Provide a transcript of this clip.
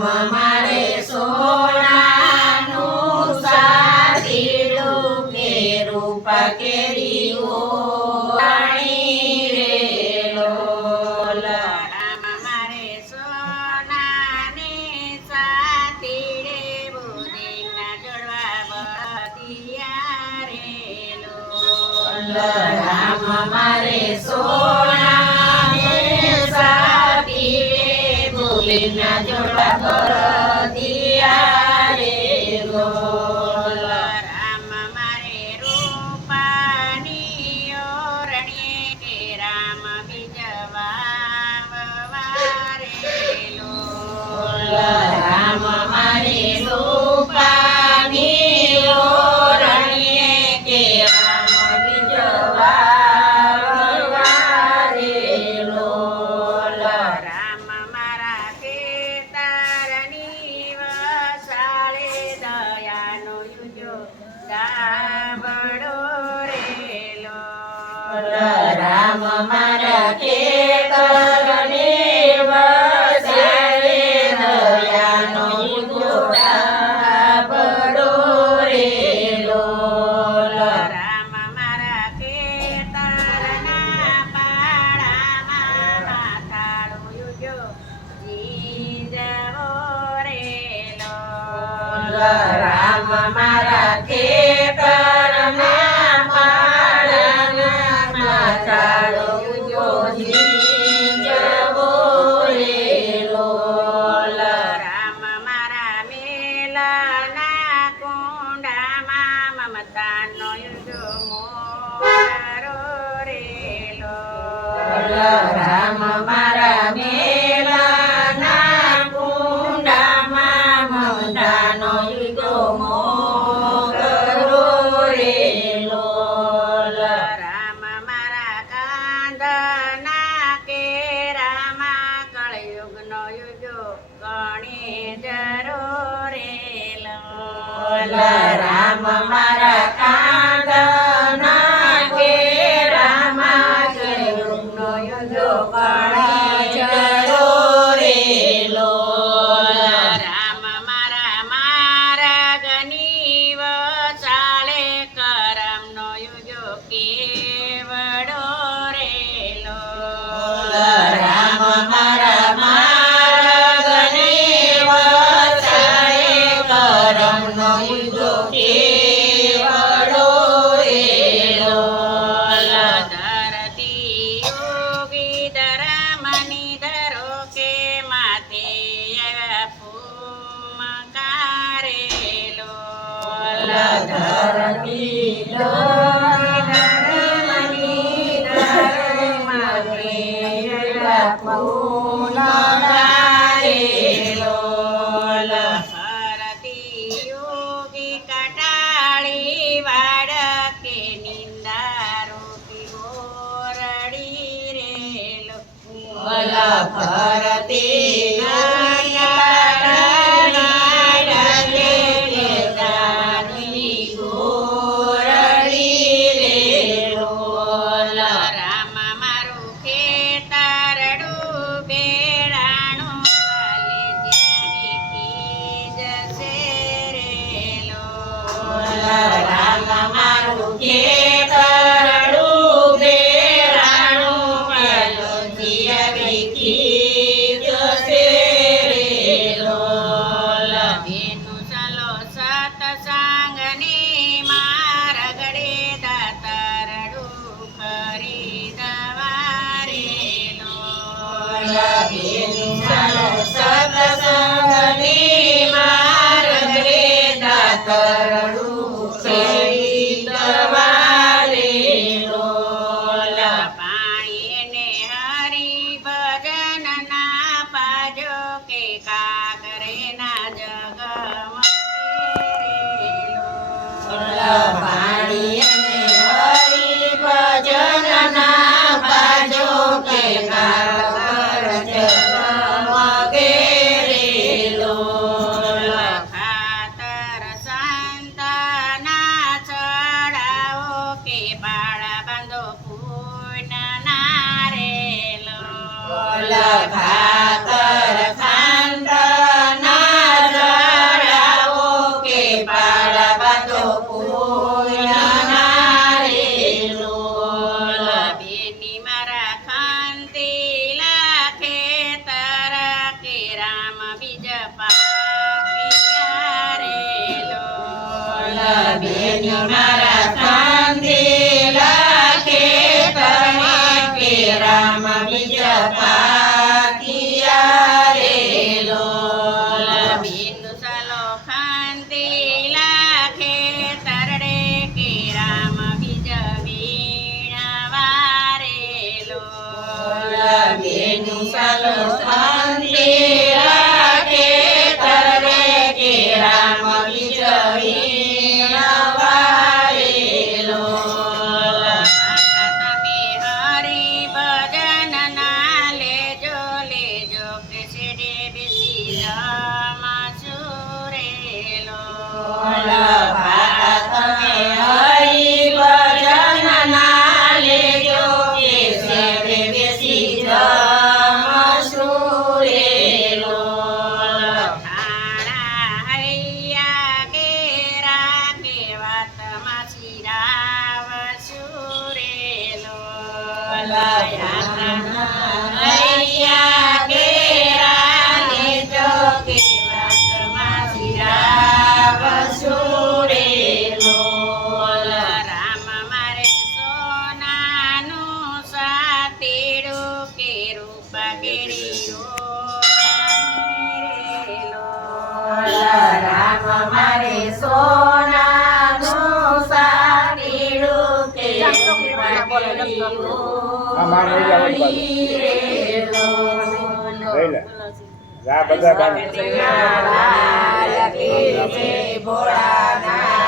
રામ મારે સોનાનું સાતીડું કે રૂપ કેરીઓ રાણી રે લોલ રામ મારે સોનાને સાતીડે બુદ્ધિના જોડવા બધિયા રે લોલ રામ મારે સોનાને સાતીડે બુદ્ધિના જોડવા બધિયા રે લોલ રામ મારે રૂપાની ઓરણીએ કે રામ બીજવા વારેલો રામ મારે રૂપાની ઓરણીએ કે રામ બીજવા વારેલો રામ મારા ખેતરની વસાળે દયાનો યુજો ગાબડો રેલો રામ મારા ખેતરને વસાવે દયાનો જોડાબડો રે લોલ રામ મારા ખેતરના પાડામાં માથાળું યુજો જીજવો રેલો રામ મારા ખેતરના પાળના માથાળો જીજવો રે લોલ રામ મારા મેલાના કુંડામાં મમતાનો યુજો મોરો રેલો રામ મારા મેલાના કુંડામાં મમતાનો યુગો મોગરો રે લોલ રામ મારા કાંદના કેરામાં કળયુગનો યુજો ગણે જરો રેલો રામ મારા કાંદના કેરામાં કળયુગનો યુગો ગણે જરો રે લોલ રામ મારા માર્ગની વચાળે કરમનો યુજો કેવડો રેલો રામ મારા માર્ગને વચાળે કરમનો યુગો કેવડો રે લોલ ધરતી યોગી ધરમની ધરો કે માથે ફૂમકારેલો ધરતી ધરમની ધરમાગે ફૂલડારે લોલ ધરતી યોગી કટાળી વાડ કે નિંદારૂપી મોરડી રેલો ફરતી રામ મારું ખેતરડું બેડાણું વાલે જીરી ખીજ જશે રેલો રામ મારું ખેતરડું બેરાણું વાલો જીવી જશે રે લોલ એનું ચલો સતસંગની મારગડે દાતરડું ખરીદવા રેલો સત્સંગની માર્ગે દાતરડું ખરીદવા રે લોલ પાણીને હરી ભજનના પાજો કે કાગરેના જગમગેરેલો પાણી અને હરિ ભજનના બાજો કે કાગર જગમગે રે લોલ ખાતર સંતના ચડાવો કે બાળા બાંધો પૂનના રેલો ખાતર ખાંડના બેની મારા કાંદેલા ખેતરમાં કે રામ બીજ પાતિયા રે લોલ. બિંદુ સાલો ખાંદેલા ખેતર રે કે રામ બીજ વીણવા રે લોલ. બેનું સાલો કાંદેલા ખેતર રે કે રામ બીજ વીણવા રે લોલ. તમે હરિ ભજન ના લેજો લેજો કે છેડે બેસી જમાશું રે લોલ. તમે હરિ ભજન ના લેજો કે શેઠે બેસી જમશું રે લોલ. થાણા હૈયા કેરા કે વાતમાં શિરાવશું રે લોલ. હૈયા કેરા લેજો કે વાતમાં શિરાવશું રે લોલ. રામ મારે સોનાનું સાતીડું કે રૂપ રે લોલ. રામ મારે સોનાનું સાડીડું કે મારે લઈ જાવ એક બાજુ. લઈ લે. જા બધા બાજુ. ભોળાનાથ